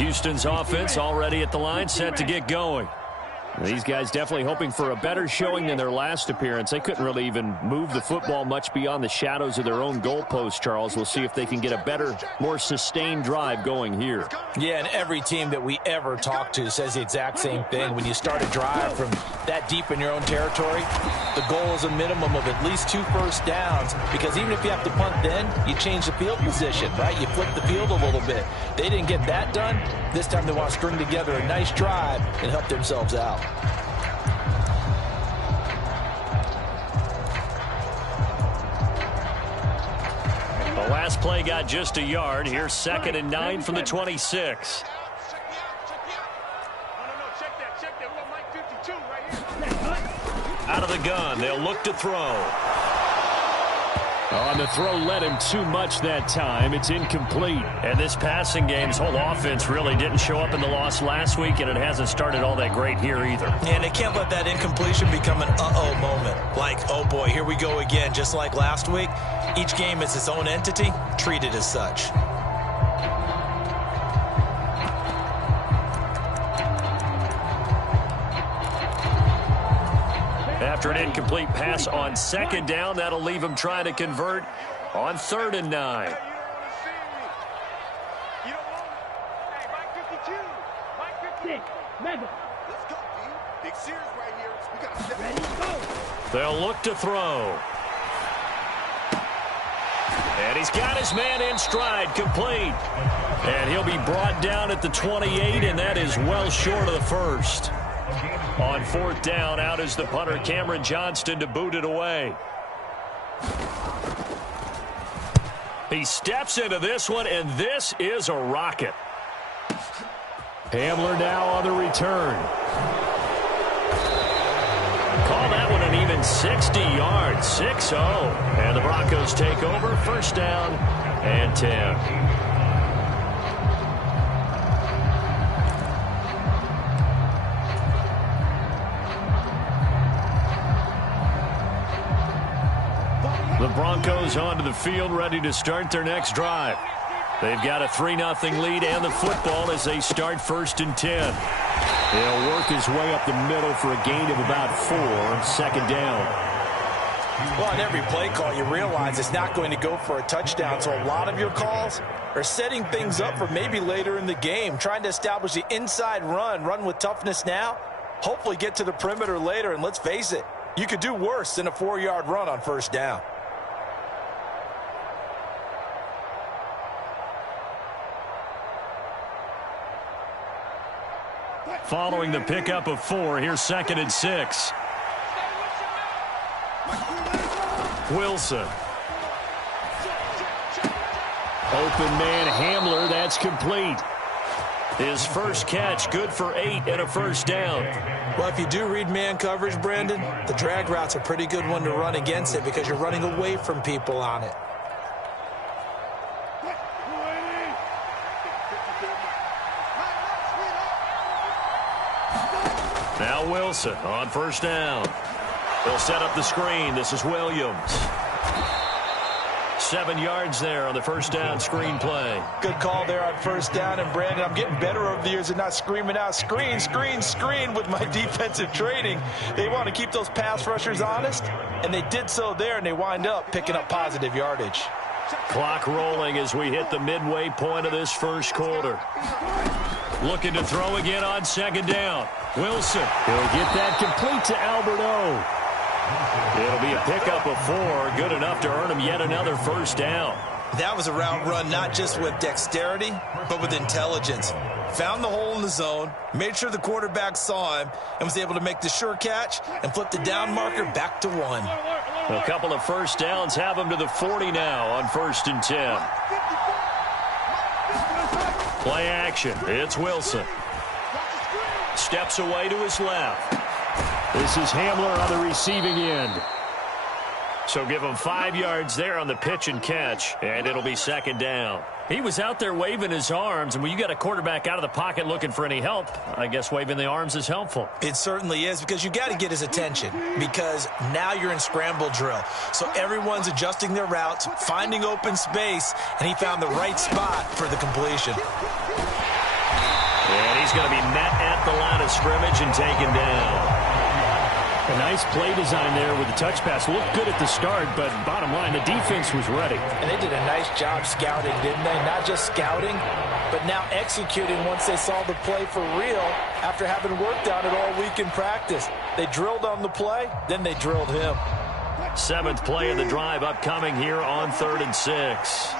Houston's offense already at the line, set to get going. These guys definitely hoping for a better showing than their last appearance. They couldn't really even move the football much beyond the shadows of their own goalpost, Charles. We'll see if they can get a better, more sustained drive going here. Yeah, and every team that we ever talk to says the exact same thing. When you start a drive from that deep in your own territory, the goal is a minimum of at least 2 first downs, because even if you have to punt then, you change the field position, right? You flip the field a little bit. They didn't get that done. This time they want to string together a nice drive and help themselves out. The last play got just a yard. Here's 2nd and 9 from the 26. Out of the gun, they'll look to throw. On the throw led him too much that time. It's incomplete. And this passing game's whole offense really didn't show up in the loss last week, and it hasn't started all that great here either. And they can't let that incompletion become an uh-oh moment. Like, oh boy, here we go again. Just like last week, each game is its own entity, treated as such. After an incomplete pass on 2nd down, that'll leave him trying to convert on 3rd and 9. They'll look to throw. And he's got his man in stride, complete. And he'll be brought down at the 28, and that is well short of the first. On 4th down, out is the punter, Cameron Johnston, to boot it away. He steps into this one, and this is a rocket. Hamler now on the return. Call that one an even 60 yards, 6-0. And the Broncos take over, 1st down and 10. The Broncos onto the field, ready to start their next drive. They've got a 3-0 lead and the football as they start 1st and 10. He'll work his way up the middle for a gain of about 4, 2nd down. Well, on every play call, you realize it's not going to go for a touchdown, so a lot of your calls are setting things up for maybe later in the game, trying to establish the inside run with toughness now, hopefully get to the perimeter later, and let's face it, you could do worse than a 4-yard run on 1st down. Following the pickup of 4, here's 2nd and 6. Wilson. Open man Hamler, that's complete. His first catch, good for 8 and a 1st down. Well, if you do read man coverage, Brandon, the drag route's a pretty good one to run against it because you're running away from people on it. Now Wilson on 1st down. They'll set up the screen. This is Williams. 7 yards there on the 1st down screen play. Good call there on 1st down. And, Brandon, I'm getting better over the years at not screaming out, screen, screen, screen with my defensive training. They want to keep those pass rushers honest, and they did so there, and they wind up picking up positive yardage. Clock rolling as we hit the midway point of this 1st quarter. Looking to throw again on 2nd down. Wilson, he'll get that complete to Alberto. It'll be a pickup of 4, good enough to earn him yet another 1st down. That was a route run not just with dexterity, but with intelligence. Found the hole in the zone, made sure the quarterback saw him, and was able to make the sure catch and flip the down marker back to 1. A couple of 1st downs have him to the 40 now on 1st and 10. Play action. It's Wilson. Steps away to his left. This is Hamler on the receiving end. So give him 5 yards there on the pitch and catch, and it'll be 2nd down. He was out there waving his arms, and when you got a quarterback out of the pocket looking for any help, I guess waving the arms is helpful. It certainly is, because you got to get his attention, because now you're in scramble drill. So everyone's adjusting their routes, finding open space, and he found the right spot for the completion. And he's going to be met at the line of scrimmage and taken down. A nice play design there with the touch pass. Looked good at the start, but bottom line, the defense was ready. And they did a nice job scouting, didn't they? Not just scouting, but now executing once they saw the play for real after having worked on it all week in practice. They drilled on the play, then they drilled him. 7th play of the drive upcoming here on 3rd and 6.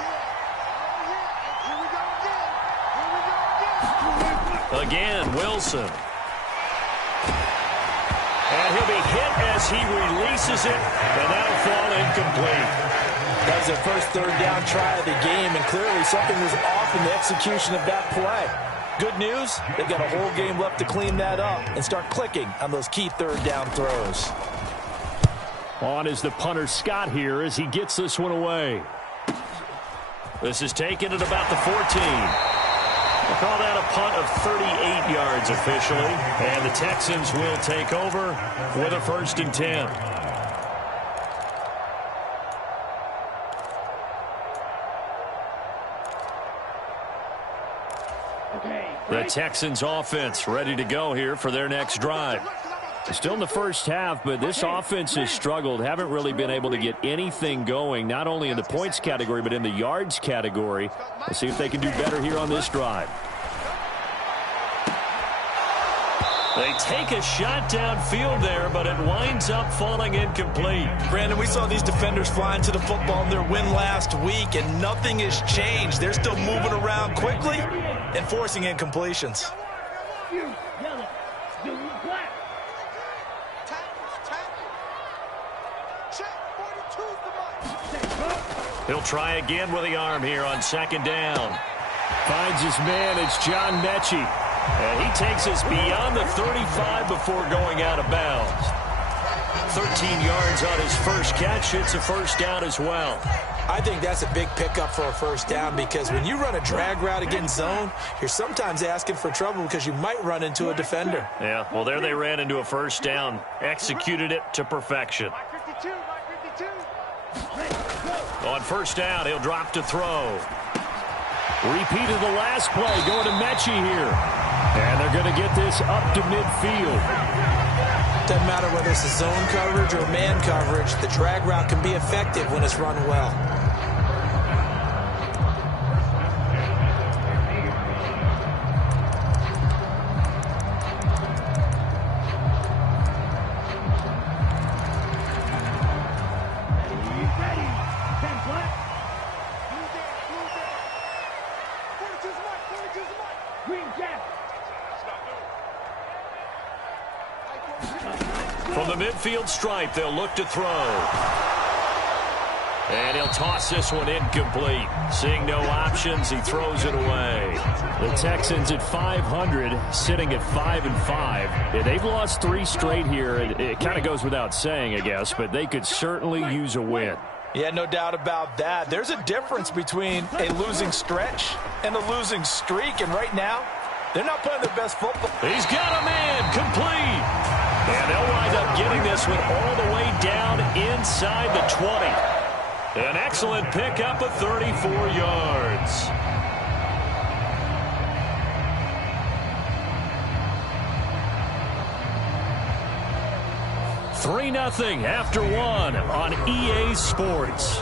Again, Wilson. And he'll be hit as he releases it, and that'll fall incomplete. That was their first 3rd down try of the game, and clearly something was off in the execution of that play. Good news, they've got a whole game left to clean that up and start clicking on those key 3rd down throws. On is the punter Scott here as he gets this one away. This is taken at about the 14. We'll call that a punt of 38 yards officially, and the Texans will take over with a 1st and 10. The Texans offense ready to go here for their next drive. Still in the first half, but this offense has struggled. Haven't really been able to get anything going, not only in the points category, but in the yards category. Let's see if they can do better here on this drive. They take a shot downfield there, but it winds up falling incomplete. Brandon, we saw these defenders flying to the football in their win last week, and nothing has changed. They're still moving around quickly and forcing incompletions. He'll try again with the arm here on 2nd down. Finds his man. It's John Mechie. And he takes us beyond the 35 before going out of bounds. 13 yards on his first catch. It's a 1st down as well. I think that's a big pickup for a 1st down because when you run a drag route against zone, you're sometimes asking for trouble because you might run into a defender. Yeah, well, there they ran into a 1st down. Executed it to perfection. On 1st down, he'll drop to throw. Repeat of the last play, going to Mechie here. And they're going to get this up to midfield. Doesn't matter whether it's a zone coverage or man coverage, the drag route can be effective when it's run well. From the midfield stripe, they'll look to throw. And he'll toss this one incomplete. Seeing no options, he throws it away. The Texans at 500, sitting at 5-5. They've lost 3 straight here. It kind of goes without saying, I guess, but they could certainly use a win. Yeah, no doubt about that. There's a difference between a losing stretch and a losing streak, and right now, they're not playing their best football. He's got a man, complete. And they'll wind up getting this one all the way down inside the 20. An excellent pickup of 34 yards. $3-0 after 1 on EA Sports.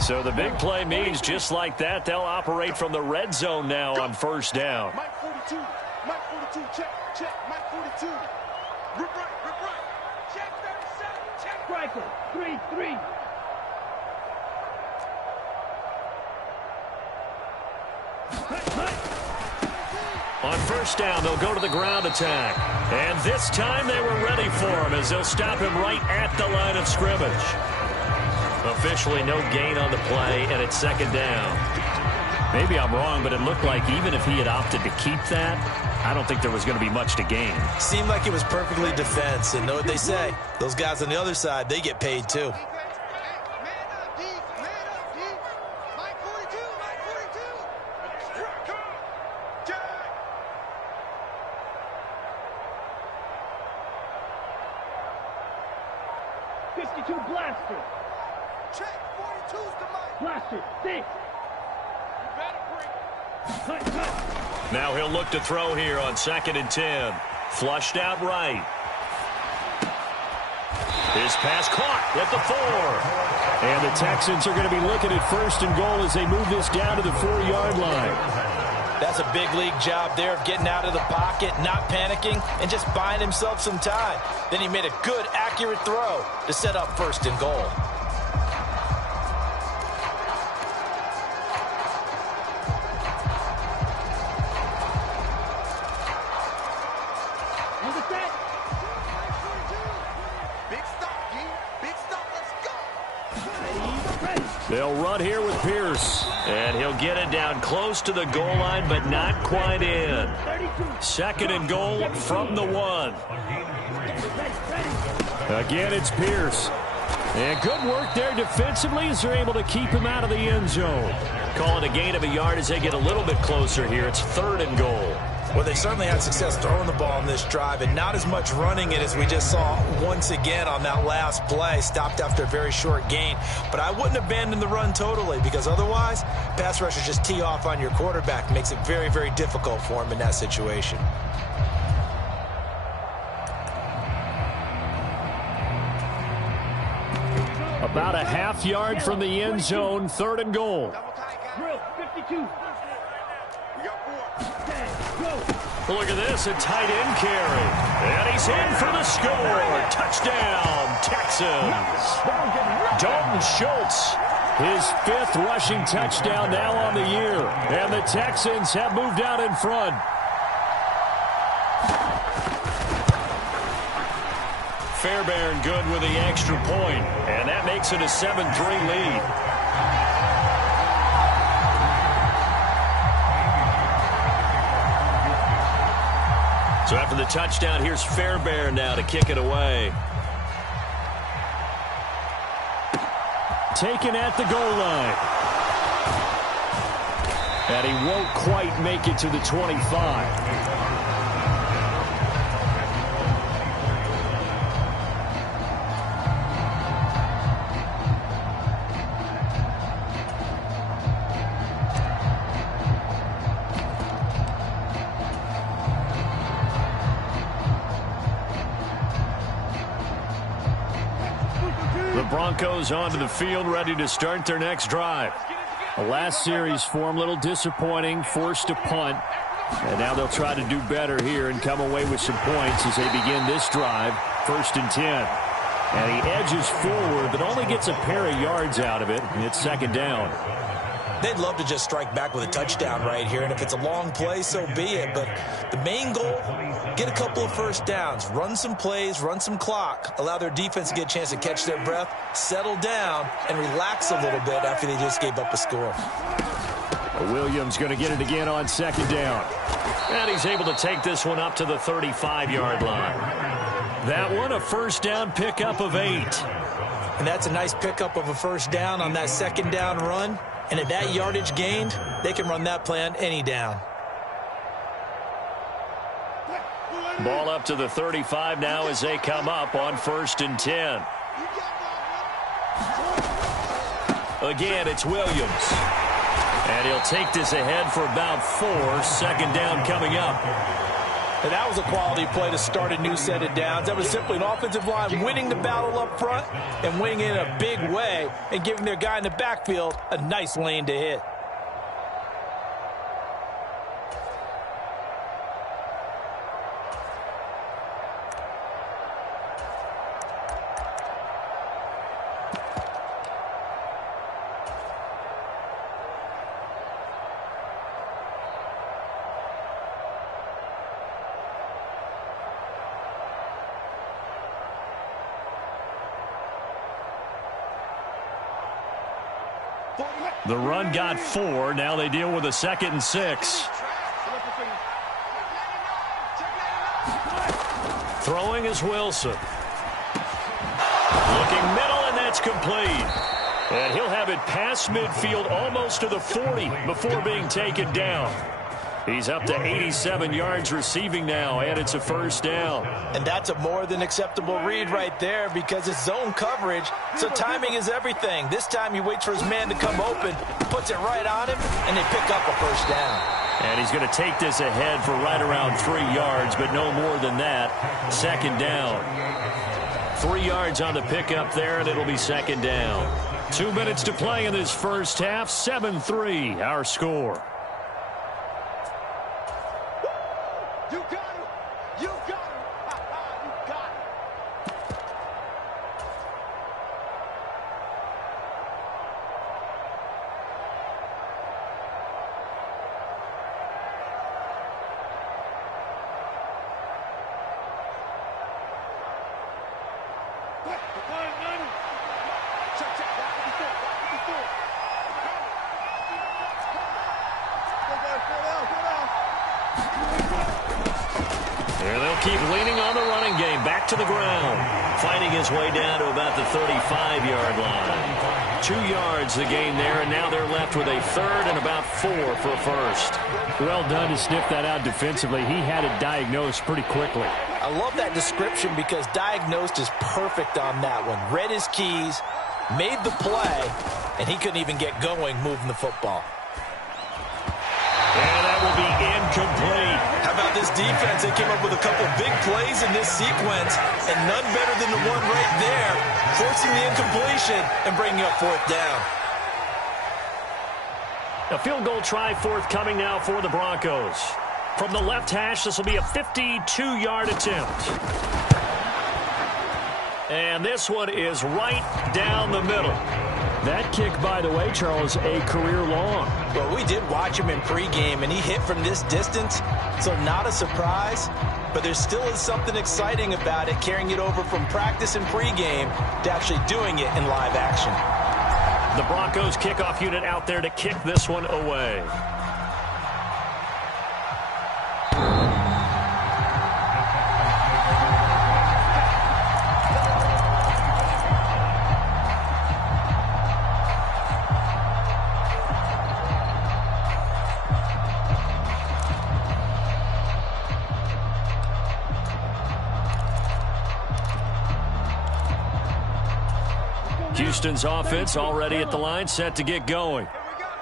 So the big play means just like that, they'll operate from the red zone now on 1st down. Mike 42, Mike 42, check, Mike 42. Rip right, check 37, check. Striker, 3-3. On 1st down, they'll go to the ground attack. And this time they were ready for him as they'll stop him right at the line of scrimmage. Officially no gain on the play, and it's 2nd down. Maybe I'm wrong, but it looked like even if he had opted to keep that, I don't think there was going to be much to gain. Seemed like it was perfectly defense, and know what they say. Those guys on the other side, they get paid too. blaster. Check, 42's the mic. Blaster, thick. You better bring. Cut. Now he'll look to throw here on 2nd and 10. Flushed out right. His pass caught at the 4. And the Texans are going to be looking at 1st and goal as they move this down to the 4-yard line. That's a big league job there of getting out of the pocket, not panicking, and just buying himself some time. Then he made a good, accurate throw to set up 1st and goal. They'll run here with Pierce. And he'll get it down close to the goal line, but not quite in. 2nd and goal from the 1. Again, it's Pierce. And good work there defensively as they're able to keep him out of the end zone. Call it a gain of a yard as they get a little bit closer here. It's 3rd and goal. Well, they certainly had success throwing the ball in this drive and not as much running it as we just saw once again on that last play. Stopped after a very short gain. But I wouldn't abandon the run totally because otherwise, pass rushers just tee off on your quarterback. Makes it very, very difficult for him in that situation. About a half yard from the end zone, 3rd and goal. Drill, 52. Look at this, a tight end carry. And he's in for the score. Touchdown, Texans. Dalton Schultz. His 5th rushing touchdown now on the year. And the Texans have moved out in front. Fairbairn good with the extra point. And that makes it a 7-3 lead. So after the touchdown, here's Fairbairn now to kick it away. Taken at the goal line. And he won't quite make it to the 25. Broncos onto the field, ready to start their next drive. The last series for him, a little disappointing, forced to punt. And now they'll try to do better here and come away with some points as they begin this drive, 1st and 10. And he edges forward, but only gets a pair of yards out of it, and it's 2nd down. They'd love to just strike back with a touchdown right here, and if it's a long play, so be it. But the main goal, get a couple of 1st downs, run some plays, run some clock, allow their defense to get a chance to catch their breath, settle down, and relax a little bit after they just gave up a score. Williams going to get it again on 2nd down. And he's able to take this one up to the 35-yard line. That one, a 1st down pickup of 8. And that's a nice pickup of a 1st down on that 2nd down run. And at that yardage gained, they can run that play on any down. Ball up to the 35 now as they come up on 1st and 10. Again, it's Williams. And he'll take this ahead for about 4. 2nd down coming up. And that was a quality play to start a new set of downs. That was simply an offensive line winning the battle up front and winning it in a big way and giving their guy in the backfield a nice lane to hit. The run got 4. Now they deal with a 2nd and 6. Throwing is Wilson. Looking middle, and that's complete. And he'll have it past midfield almost to the 40 before being taken down. He's up to 87 yards receiving now, and it's a first down. And that's a more than acceptable read right there because it's zone coverage, so timing is everything. This time he waits for his man to come open, puts it right on him, and they pick up a first down. And he's going to take this ahead for right around 3 yards, but no more than that. Second down. 3 yards on the pickup there, and it'll be second down. 2 minutes to play in this first half. 7-3, our score. You got him. You got him. You got him. Check, check. Watch it before. Watch it before. There they'll keep leaning on the running game. Back to the ground. Fighting his way down to about the 35-yard line. 2 yards the gain there, and now they're left with a third and about 4 for a first. Well done to sniff that out defensively. He had it diagnosed pretty quickly. I love that description because diagnosed is perfect on that one. Read his keys, made the play, and he couldn't even get going moving the football. And that will be incomplete. How about this defense? They came up with a couple of big plays in this sequence, and none better than the one right there, forcing the incompletion and bringing up fourth down. A field goal try forthcoming now for the Broncos. From the left hash, this will be a 52-yard attempt. And this one is right down the middle. That kick, by the way, Charles, a career long. Well, we did watch him in pregame, and he hit from this distance, so not a surprise. But there still is something exciting about it, carrying it over from practice and pregame to actually doing it in live action. The Broncos kickoff unit out there to kick this one away. Houston's offense already at the line, set to get going.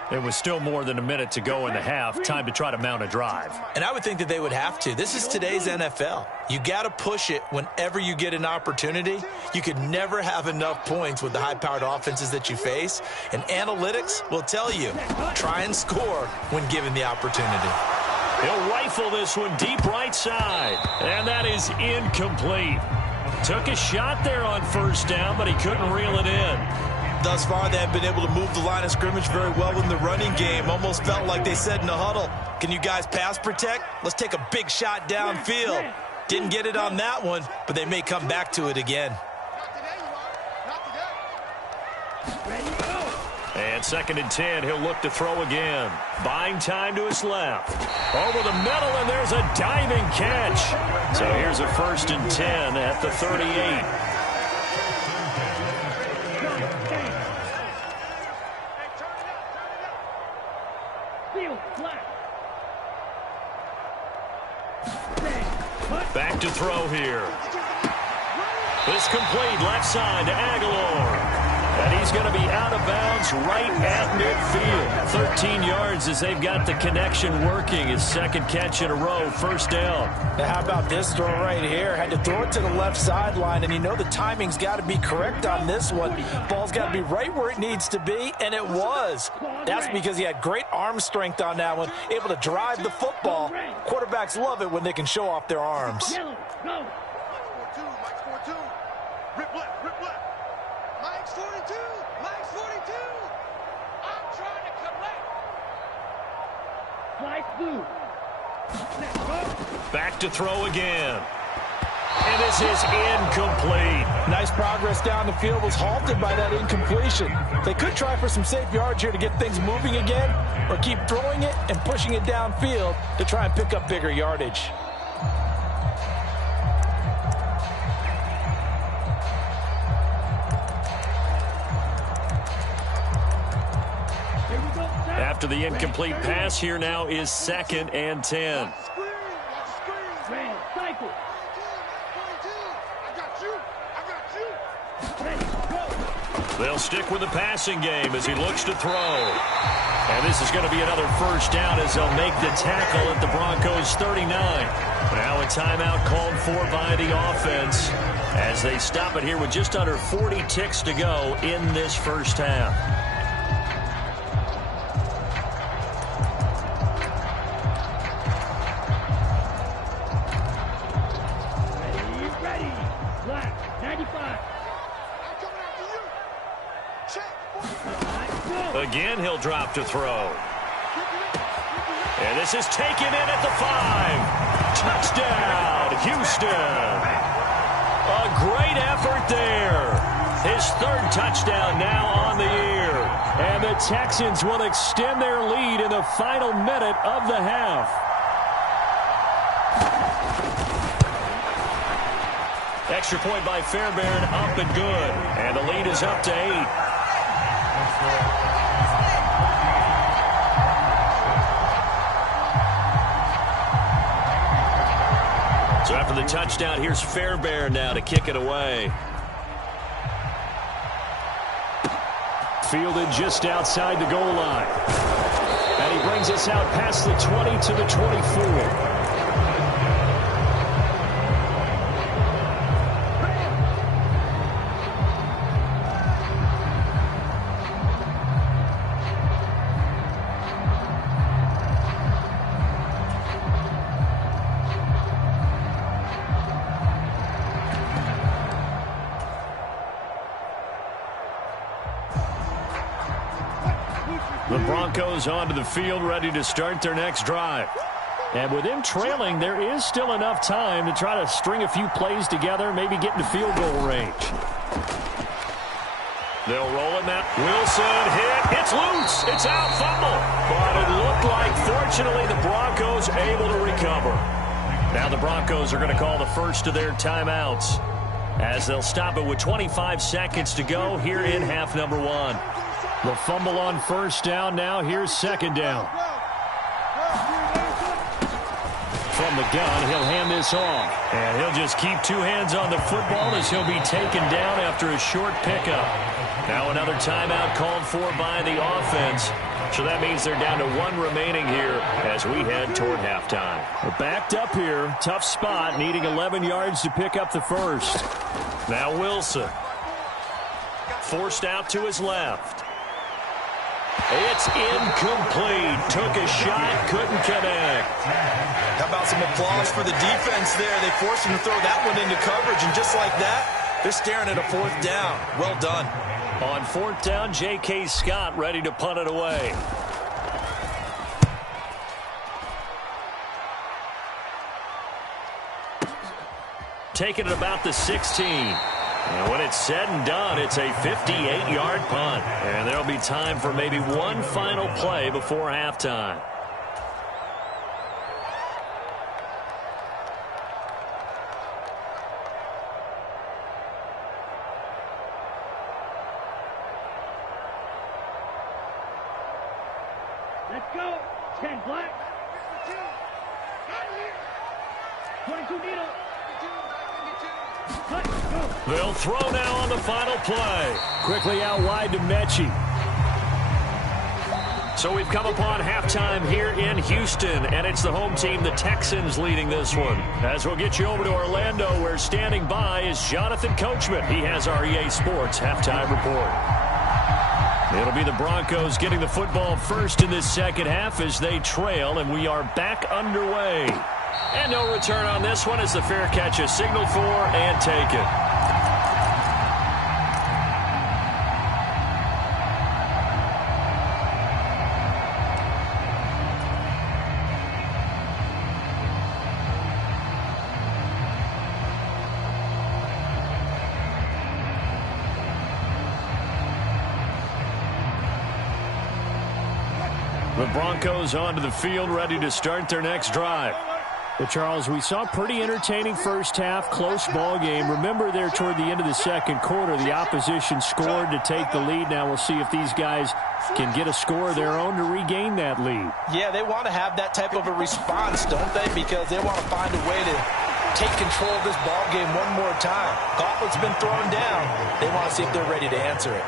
There was still more than a minute to go in the half. Time to try to mount a drive. And I would think that they would have to. This is today's NFL. You got to push it whenever you get an opportunity. You could never have enough points with the high-powered offenses that you face. And analytics will tell you, try and score when given the opportunity. He'll rifle this one deep right side. And that is incomplete. Took a shot there on first down, but he couldn't reel it in. Thus far, they have been able to move the line of scrimmage very well in the running game. Almost felt like they said in the huddle, can you guys pass protect? Let's take a big shot downfield. Didn't get it on that one, but they may come back to it again. And 2nd and 10, he'll look to throw again. Buying time to his left. Over the middle, and there's a diving catch. So here's a 1st and 10 at the 38. Back to throw here. This complete left side to Aguilar. And he's going to be out of bounds right at midfield. 13 yards as they've got the connection working. His second catch in a row, first down. Now how about this throw right here? Had to throw it to the left sideline, and you know the timing's got to be correct on this one. Ball's got to be right where it needs to be, and it was. That's because he had great arm strength on that one, able to drive the football. Quarterbacks love it when they can show off their arms. Rip left, rip left. Mike's 42, Mike's 42. I'm trying to collect. Back to throw again. And this is incomplete. Nice progress down the field, was halted by that incompletion. They could try for some safe yards here to get things moving again, or keep throwing it and pushing it downfield to try and pick up bigger yardage. after the incomplete pass. Here now is 2nd and 10. They'll stick with the passing game as he looks to throw. And this is going to be another first down as they'll make the tackle at the Broncos 39. Now a timeout called for by the offense as they stop it here with just under 40 ticks to go in this first half. Ready. Black, 95. Again, he'll drop to throw. And this is taken in at the 5. Touchdown, Houston. A great effort there. His 3rd touchdown now on the year. And the Texans will extend their lead in the final minute of the half. Extra point by Fairbairn, up and good. And the lead is up to 8. So after the touchdown, here's Fairbairn now to kick it away. Fielded just outside the goal line. And he brings us out past the 20 to the 24. The Broncos onto the field, ready to start their next drive. And with them trailing, there is still enough time to try to string a few plays together, maybe get into field goal range. They'll roll it now. Wilson hit. It's loose. It's out. Fumble. But it looked like, fortunately, the Broncos able to recover. Now the Broncos are going to call the first of their timeouts as they'll stop it with 25 seconds to go here in half number 1. The fumble on first down. Now here's 2nd down. From the gun, he'll hand this off. And he'll just keep 2 hands on the football as he'll be taken down after a short pickup. Now another timeout called for by the offense. So that means they're down to 1 remaining here as we head toward halftime. We're backed up here. Tough spot, needing 11 yards to pick up the first. Now Wilson. Forced out to his left. It's incomplete. Took a shot, couldn't connect. How about some applause for the defense there? They forced him to throw that one into coverage, and just like that, they're staring at a 4th down. Well done. On 4th down, J.K. Scott ready to punt it away. Taking it about the 16. And when it's said and done, it's a 58-yard punt. And there'll be time for maybe one final play before halftime. Let's go. 10 black. 22 needle. They'll throw now on the final play. Quickly out wide to Mechie. So we've come upon halftime here in Houston, and it's the home team, the Texans, leading this one. As we'll get you over to Orlando, where standing by is Jonathan Coachman. He has our EA Sports halftime report. It'll be the Broncos getting the football first in this second half as they trail, and we are back underway. And no return on this one as the fair catch is signaled for and taken. The Broncos onto the field, ready to start their next drive. Well, Charles, we saw a pretty entertaining first half, close ball game. Remember there toward the end of the second quarter, the opposition scored to take the lead. Now we'll see if these guys can get a score of their own to regain that lead. Yeah, they want to have that type of a response, don't they? Because they want to find a way to take control of this ball game one more time. Gauntlet's been thrown down. They want to see if they're ready to answer it.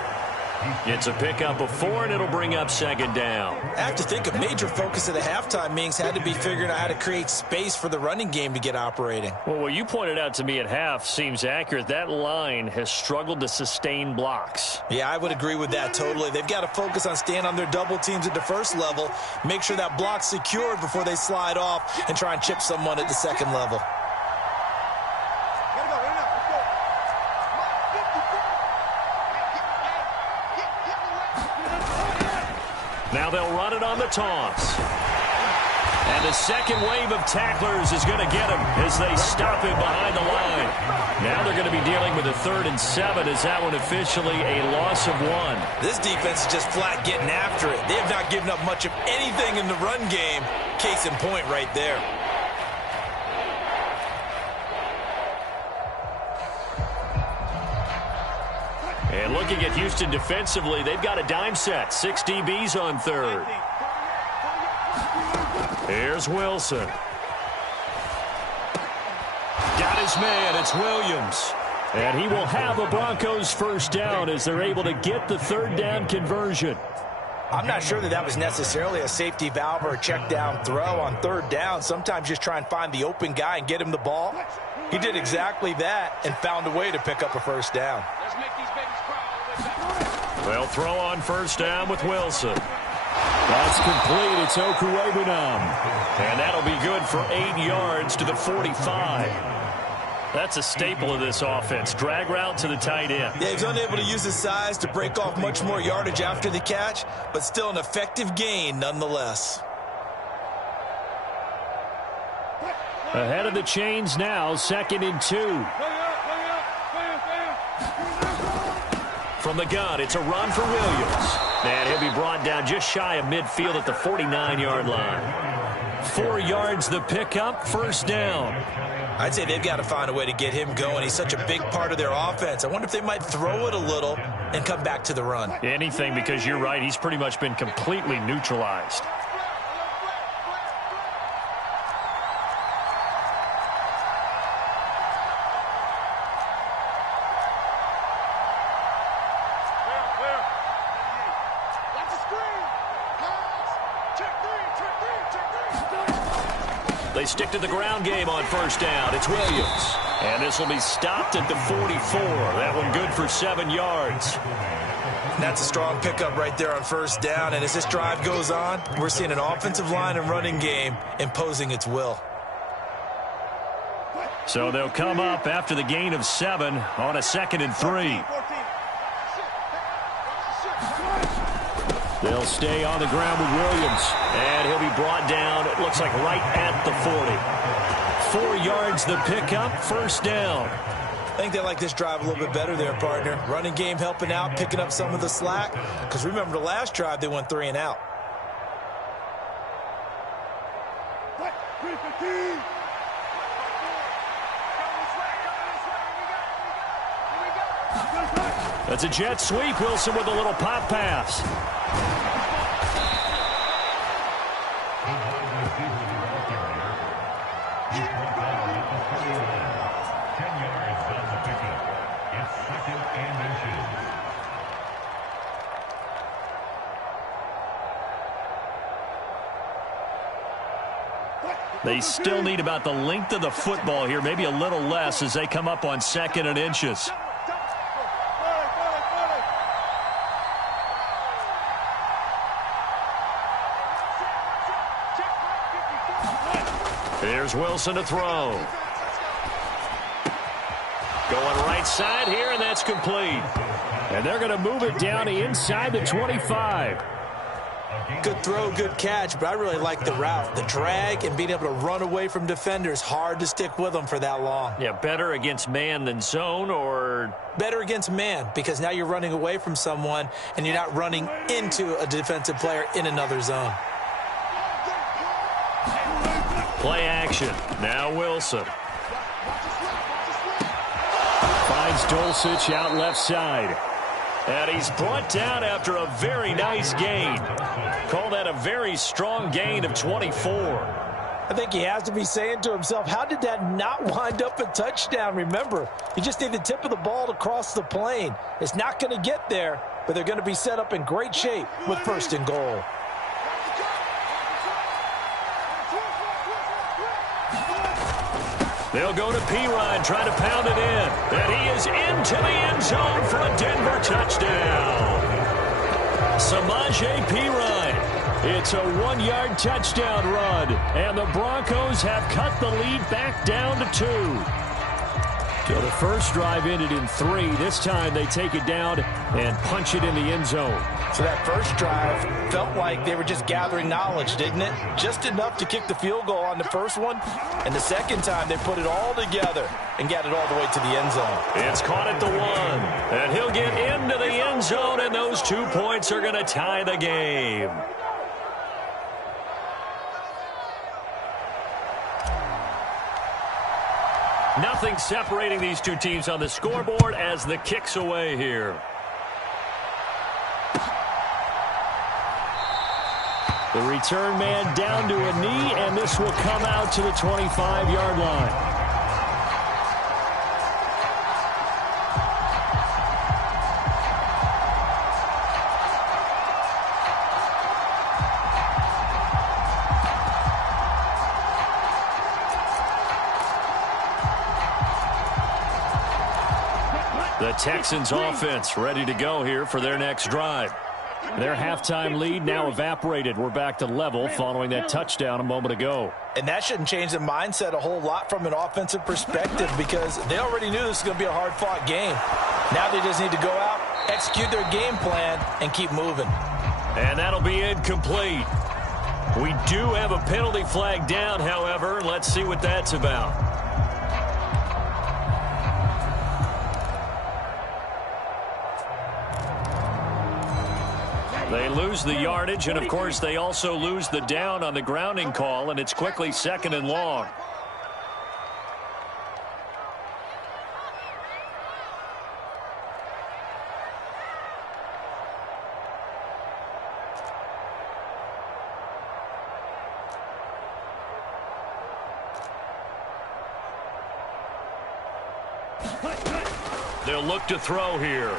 It's a pickup of 4, and it'll bring up second down. I have to think a major focus of the halftime meetings had to be figuring out how to create space for the running game to get operating. Well, what you pointed out to me at half seems accurate. That line has struggled to sustain blocks. Yeah, I would agree with that totally. They've got to focus on staying on their double teams at the first level, make sure that block's secured before they slide off and try and chip someone at the second level. Now they'll run it on the toss. And the second wave of tacklers is going to get him as they stop him behind the line. Now they're going to be dealing with a 3rd and 7. Is that one officially a loss of 1? This defense is just flat getting after it. They have not given up much of anything in the run game. Case in point right there. And looking at Houston defensively, they've got a dime set. 6 DBs on 3rd. Here's Wilson. Got his man. It's Williams. And he will have a Broncos first down as they're able to get the 3rd down conversion. I'm not sure that was necessarily a safety valve or a check down throw on 3rd down. Sometimes just try and find the open guy and get him the ball. He did exactly that and found a way to pick up a first down. They'll throw on first down with Wilson. That's complete. It's Okuwebunam. And that'll be good for 8 yards to the 45. That's a staple of this offense. Drag route to the tight end. Yeah, he's unable to use his size to break off much more yardage after the catch, but still an effective gain nonetheless. Ahead of the chains now, 2nd and 2. From the gun, it's a run for Williams. And he'll be brought down just shy of midfield at the 49-yard line. 4 yards the pickup, first down. I'd say they've got to find a way to get him going. He's such a big part of their offense. I wonder if they might throw it a little and come back to the run. Anything, because you're right, he's pretty much been completely neutralized. They stick to the ground game on first down. It's Williams. And this will be stopped at the 44. That one good for 7 yards. That's a strong pickup right there on first down. And as this drive goes on, we're seeing an offensive line and running game imposing its will. So they'll come up after the gain of 7 on a 2nd and 3. They'll stay on the ground with Williams. And he'll be brought down, it looks like right at the 40. 4 yards the pickup, first down. I think they like this drive a little bit better there, partner. Running game helping out, picking up some of the slack. Because remember the last drive, they went 3 and out. That's a jet sweep. Wilson with a little pop pass. They still need about the length of the football here, maybe a little less as they come up on 2nd and inches. Here's Wilson to throw. Going right side here, and that's complete. And they're going to move it down inside the 25. Good throw, good catch, but I really like the route. The drag and being able to run away from defenders, hard to stick with them for that long. Yeah, better against man than zone, or? Better against man, because now you're running away from someone and you're not running into a defensive player in another zone. Play action. Now Wilson. Finds Dulcich out left side. And he's brought down after a very nice gain. Call that a very strong gain of 24. I think he has to be saying to himself, how did that not wind up a touchdown? Remember, you just need the tip of the ball to cross the plane. It's not going to get there, but they're going to be set up in great shape with 1st and goal. They'll go to Pirine, trying to pound it in. And he is into the end zone for a Denver touchdown. Samaje Pirine. It's a 1-yard touchdown run. And the Broncos have cut the lead back down to 2. So the first drive ended in 3. This time they take it down and punch it in the end zone. So that first drive felt like they were just gathering knowledge, didn't it? Just enough to kick the field goal on the first one. And the second time they put it all together and got it all the way to the end zone. It's caught at the 1. And he'll get into the end zone, and those 2 points are going to tie the game. Nothing separating these two teams on the scoreboard as the kick's away here. The return man down to a knee, and this will come out to the 25-yard line. The Texans offense ready to go here for their next drive. Their halftime lead now evaporated. We're back to level following that touchdown a moment ago. And that shouldn't change the mindset a whole lot from an offensive perspective because they already knew this was going to be a hard-fought game. Now they just need to go out, execute their game plan, and keep moving. And that'll be incomplete. We do have a penalty flag down, however. Let's see what that's about. They lose the yardage, and, of course, they also lose the down on the grounding call, and it's quickly 2nd and long. They'll look to throw here.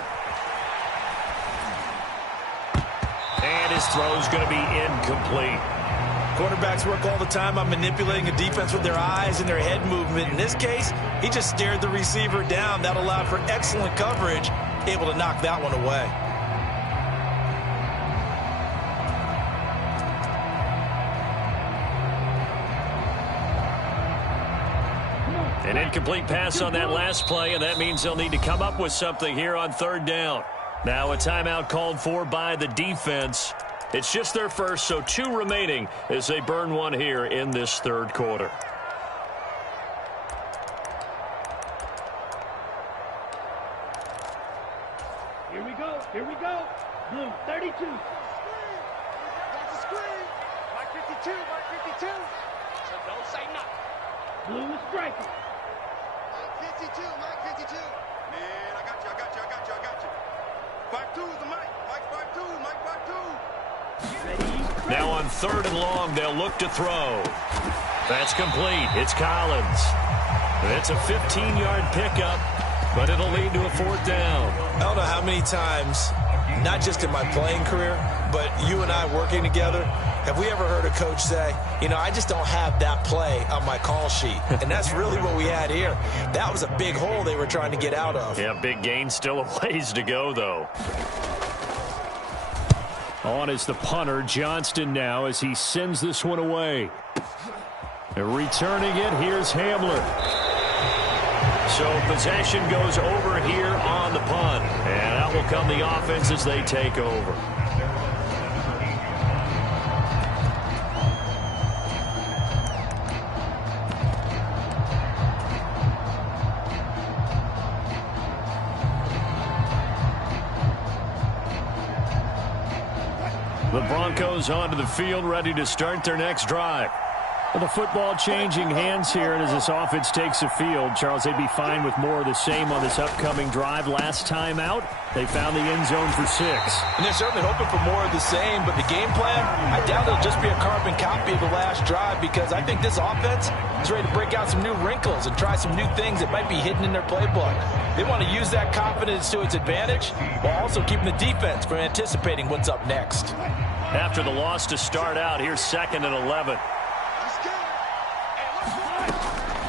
And his throw's going to be incomplete. Quarterbacks work all the time on manipulating a defense with their eyes and their head movement. In this case, he just stared the receiver down. That allowed for excellent coverage, able to knock that one away. An incomplete pass on that last play, and that means they'll need to come up with something here on 3rd down. Now a timeout called for by the defense. It's just their first, so 2 remaining as they burn one here in this 3rd quarter. Here we go. Here we go. Blue 32. Watch the screen. Mike 52. Mike 52. So don't say nothing. Blue is striking. Mike 52. Mike 52. Man, I got you. I got you. I got you. I got you. 5-2 is the Mike. Mike 5-2. Mike 5-2. Now on 3rd and long, they'll look to throw. That's complete. It's Collins. It's a 15-yard pickup, but it'll lead to a 4th down. I don't know how many times, not just in my playing career, but you and I working together, have we ever heard a coach say, you know, I just don't have that play on my call sheet. And that's really what we had here. That was a big hole they were trying to get out of. Yeah, big gain. Still a ways to go, though. On is the punter, Johnston, now as he sends this one away. Returning it, here's Hamler. So possession goes over here on the punt. And out will come the offense as they take over. The Broncos onto the field, ready to start their next drive. Well, the football changing hands here, and as this offense takes the field, Charles, they'd be fine with more of the same on this upcoming drive. Last time out, they found the end zone for 6. And they're certainly hoping for more of the same, but the game plan, I doubt it'll just be a carbon copy of the last drive, because I think this offense is ready to break out some new wrinkles and try some new things that might be hidden in their playbook. They want to use that confidence to its advantage while also keeping the defense from anticipating what's up next. After the loss to start out, here's 2nd and 11.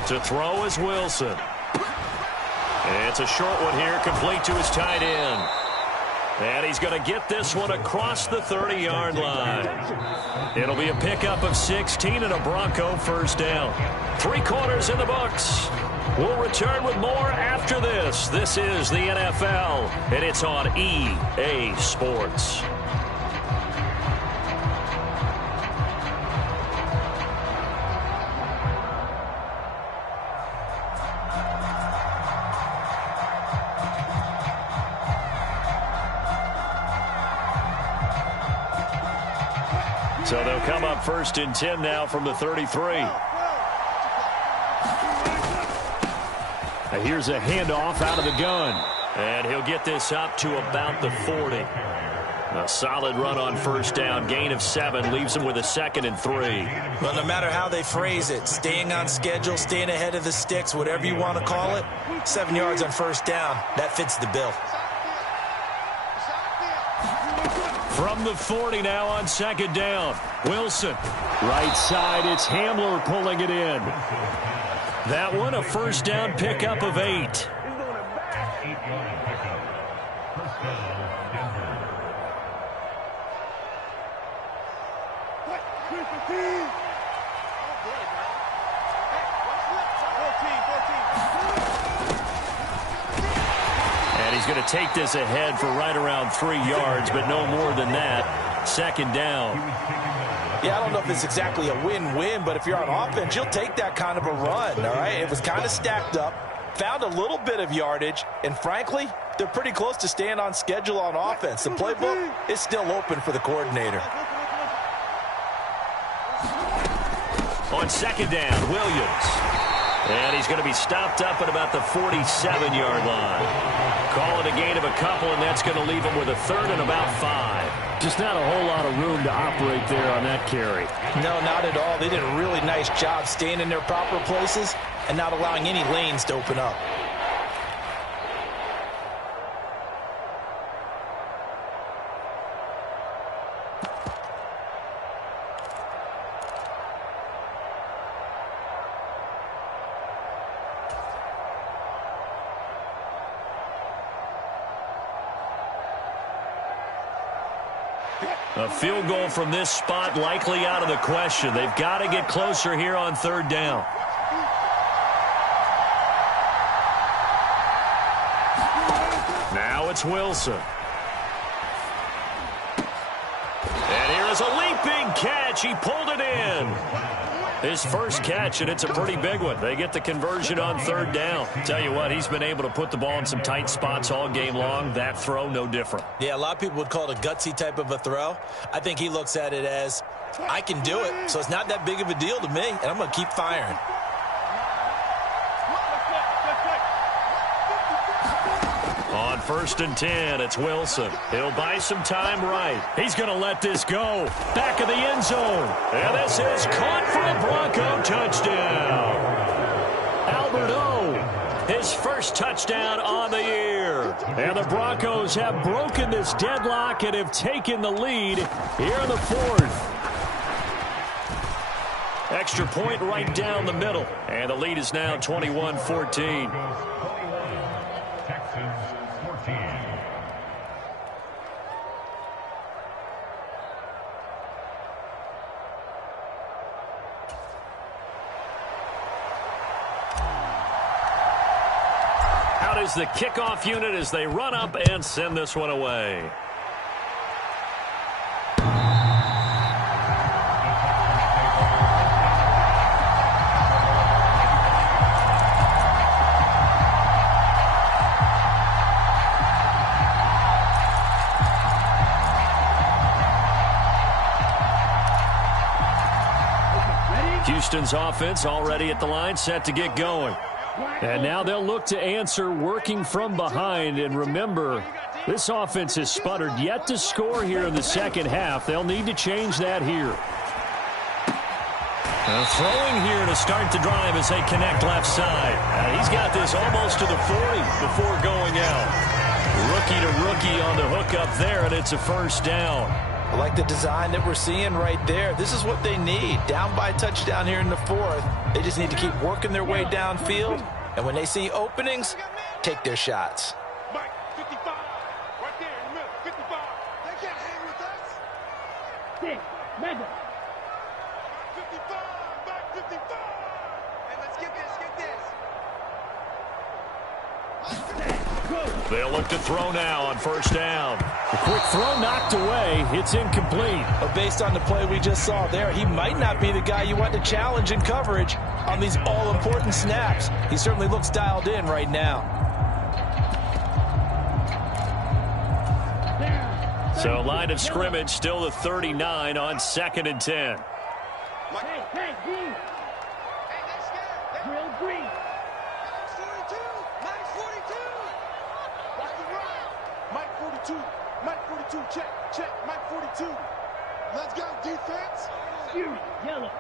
To throw is Wilson. It's a short one here, complete to his tight end. And he's going to get this one across the 30-yard line. It'll be a pickup of 16 and a Bronco first down. 3 quarters in the books. We'll return with more after this. This is the NFL, and it's on EA Sports. So they'll come up 1st and 10 now from the 33. Here's a handoff out of the gun. And he'll get this up to about the 40. A solid run on first down. Gain of 7 leaves him with a 2nd and 3. Well, no matter how they phrase it, staying on schedule, staying ahead of the sticks, whatever you want to call it, 7 yards on first down, that fits the bill. From the 40 now on 2nd down. Wilson. Right side, it's Hamler pulling it in. That one a first down pickup of 8. He's going to take this ahead for right around 3 yards, but no more than that. 2nd down. Yeah, I don't know if it's exactly a win-win, but if you're on offense, you'll take that kind of a run, all right? It was kind of stacked up, found a little bit of yardage, and frankly, they're pretty close to staying on schedule on offense. The playbook is still open for the coordinator. On 2nd down, Williams. And he's going to be stopped up at about the 47-yard line. Call it a gain of a couple, and that's going to leave him with a 3rd and about 5. Just not a whole lot of room to operate there on that carry. No, not at all. They did a really nice job staying in their proper places and not allowing any lanes to open up. A field goal from this spot likely out of the question. They've got to get closer here on 3rd down. Now it's Wilson. And here is a leaping catch. He pulled it in. His first catch, and it's a pretty big one. They get the conversion on 3rd down. Tell you what, he's been able to put the ball in some tight spots all game long. That throw, no different. Yeah, a lot of people would call it a gutsy type of a throw. I think he looks at it as, I can do it, so it's not that big of a deal to me, and I'm going to keep firing. On 1st and 10, it's Wilson. He'll buy some time right. He's going to let this go. Back of the end zone. And this is caught for a Bronco touchdown. Albert O, his first touchdown on the year. And the Broncos have broken this deadlock and have taken the lead here in the 4th. Extra point right down the middle. And the lead is now 21-14. Is the kickoff unit as they run up and send this one away. Houston's offense already at the line, set to get going. And now they'll look to answer working from behind. And remember, this offense has sputtered yet to score here in the second half. They'll need to change that here. Throwing here to start the drive as they connect left side. He's got this almost to the 40 before going out. Rookie to rookie on the hook up there, and it's a first down. I like the design that we're seeing right there. This is what they need. Down by a touchdown here in the fourth. They just need to keep working their way downfield. And when they see openings, take their shots. Mike, 55. Right there in the middle. 55. They can't hang with us. 6. Mega. 55. Back 55. Hey, let's get this. Get this. They'll look to throw now on first down. A quick throw knocked away. It's incomplete. But based on the play we just saw there, he might not be the guy you want to challenge in coverage on these all-important snaps. He certainly looks dialed in right now. So line of scrimmage still the 39 on 2nd and 10. Hey, green. Hey, they're scared. Drill green. 42. Mike 42. Watch the run. Mike 42. Mike 42. Check. Mike 42. Let's go, defense. Yellow.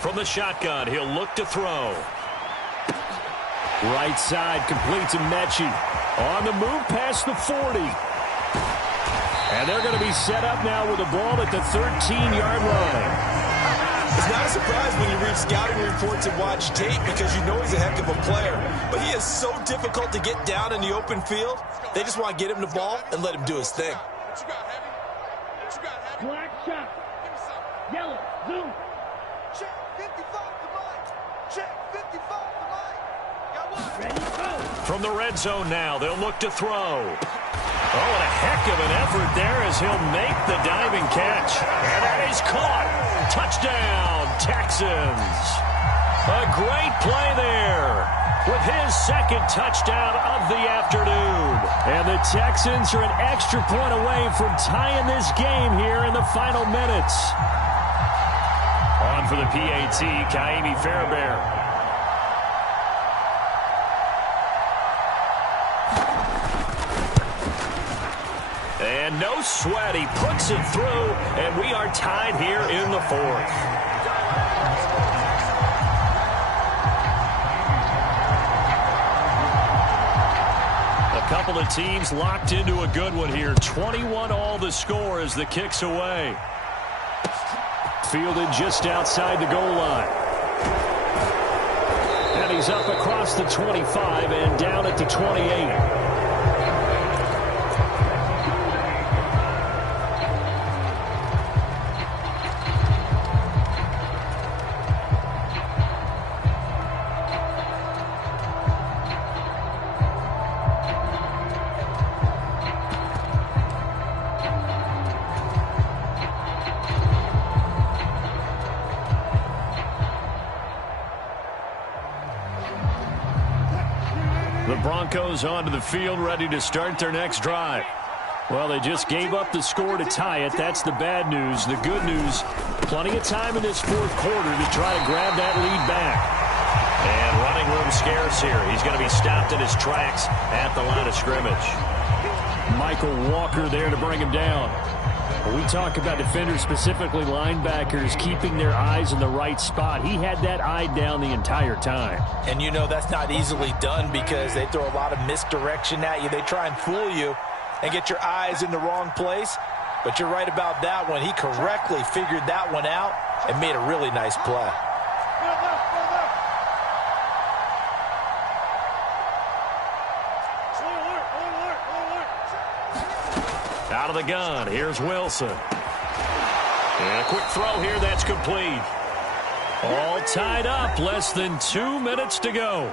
From the shotgun, he'll look to throw. Right side completes to Mechie. On the move past the 40. And they're going to be set up now with the ball at the 13-yard line. It's not a surprise when you read scouting reports and watch tape because you know he's a heck of a player. But he is so difficult to get down in the open field. They just want to get him the ball and let him do his thing. What you got, Heavy? What you got, Heavy? Black shot. Give me some. Yellow. Zoom. Check 55 to Mike. Check 55 to Mike. Got one. Ready, go. From the red zone now, they'll look to throw. Oh, and a heck of an effort there as he'll make the diving catch. And that is caught. Touchdown, Texans. A great play there with his second touchdown of the afternoon. And the Texans are an extra point away from tying this game here in the final minutes. On for the PAT, Kaimi Fairbairn. And no sweat, he puts it through, and we are tied here in the fourth. A couple of teams locked into a good one here. 21 all the score as the kick's away. Fielded just outside the goal line. And he's up across the 25 and down at the 28. The Broncos onto the field, ready to start their next drive. Well, they just gave up the score to tie it. That's the bad news. The good news, plenty of time in this fourth quarter to try to grab that lead back. And running room scarce here. He's going to be stopped in his tracks at the line of scrimmage. Michael Walker there to bring him down. We talk about defenders, specifically linebackers, keeping their eyes in the right spot. He had that eye down the entire time. And you know that's not easily done because they throw a lot of misdirection at you. They try and fool you and get your eyes in the wrong place. But you're right about that one. He correctly figured that one out and made a really nice play. Out of the gun, here's Wilson. And a quick throw here, that's complete. All tied up, less than 2 minutes to go.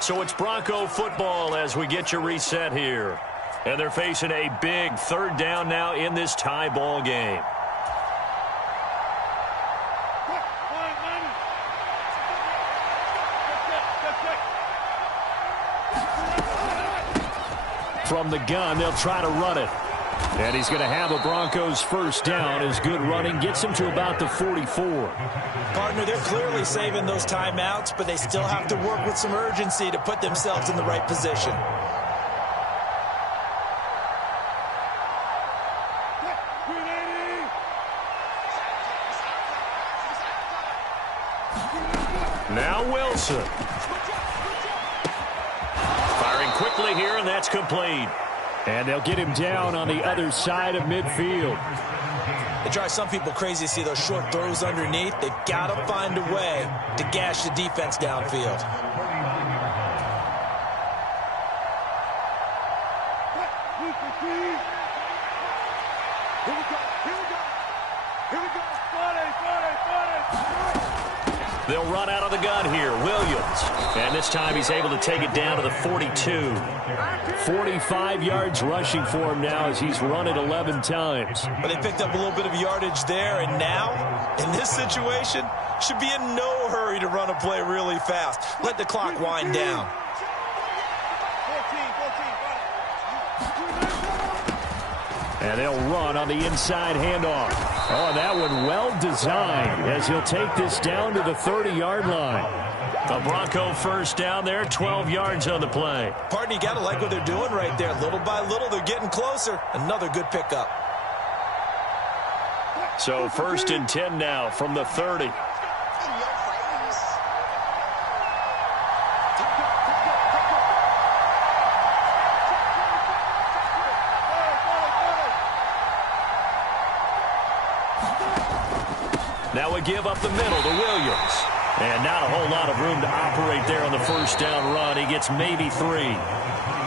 So it's Bronco football as we get you reset here. And they're facing a big third down now in this tie ball game. From the gun, they'll try to run it. And he's going to have a Broncos first down as good running gets him to about the 44. Partner, they're clearly saving those timeouts, but they still have to work with some urgency to put themselves in the right position. Now Wilson. Firing quickly here, and that's complete. And they'll get him down on the other side of midfield. It drives some people crazy to see those short throws underneath. They've got to find a way to gash the defense downfield. They'll run out of the gun here. Williams. And this time he's able to take it down to the 42. 45 yards rushing for him now as he's run it 11 times. But they picked up a little bit of yardage there, and now, in this situation, should be in no hurry to run a play really fast. Let the clock wind down. And they'll run on the inside handoff. Oh, and that one well designed as he'll take this down to the 30-yard line. A Bronco first down there, 12 yards on the play. Partner, you got to like what they're doing right there. Little by little, they're getting closer. Another good pickup. So 1st and 10 now from the 30. Now we give up the middle to Williams. And not a whole lot of room to operate there on the first down run. He gets maybe 3.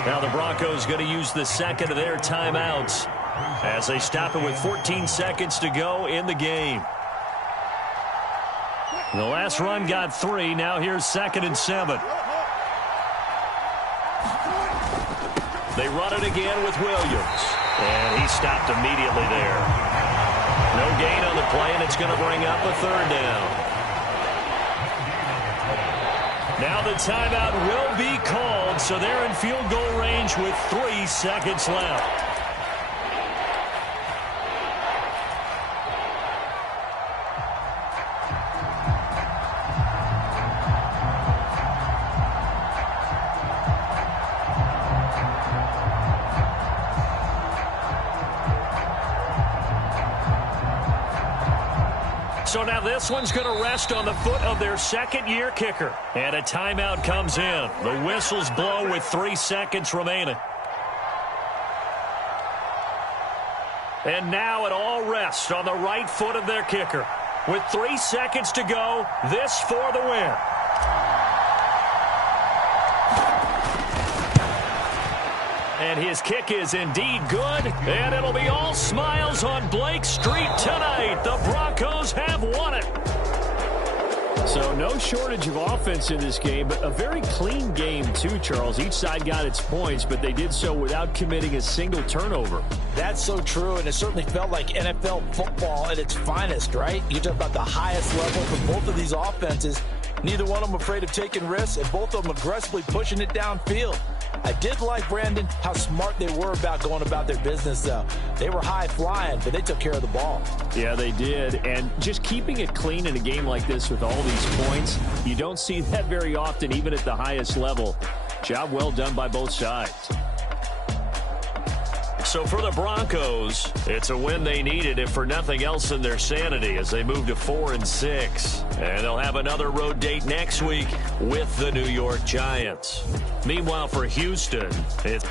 Now the Broncos going to use the second of their timeouts as they stop it with 14 seconds to go in the game. The last run got 3. Now here's 2nd and 7. They run it again with Williams. And he stopped immediately there. No gain on the play, and it's going to bring up a 3rd down. Now the timeout will be called, so they're in field goal range with 3 seconds left. So now this one's going to rest on the foot of their second-year kicker. And a timeout comes in. The whistles blow with 3 seconds remaining. And now it all rests on the right foot of their kicker. With 3 seconds to go, this for the win. And his kick is indeed good, and it'll be all smiles on Blake Street tonight. The Broncos have won it. So no shortage of offense in this game, but a very clean game too, Charles. Each side got its points, but they did so without committing a single turnover. That's so true, and it certainly felt like NFL football at its finest, right? You talk about the highest level for both of these offenses. Neither one of them afraid of taking risks, and both of them aggressively pushing it downfield. I did like, Brandon, how smart they were about going about their business, though. They were high-flying, but they took care of the ball. Yeah, they did. And just keeping it clean in a game like this with all these points, you don't see that very often, even at the highest level. Job well done by both sides. So for the Broncos, it's a win they needed, if for nothing else than their sanity, as they move to 4-6. And they'll have another road date next week with the New York Giants. Meanwhile, for Houston, it's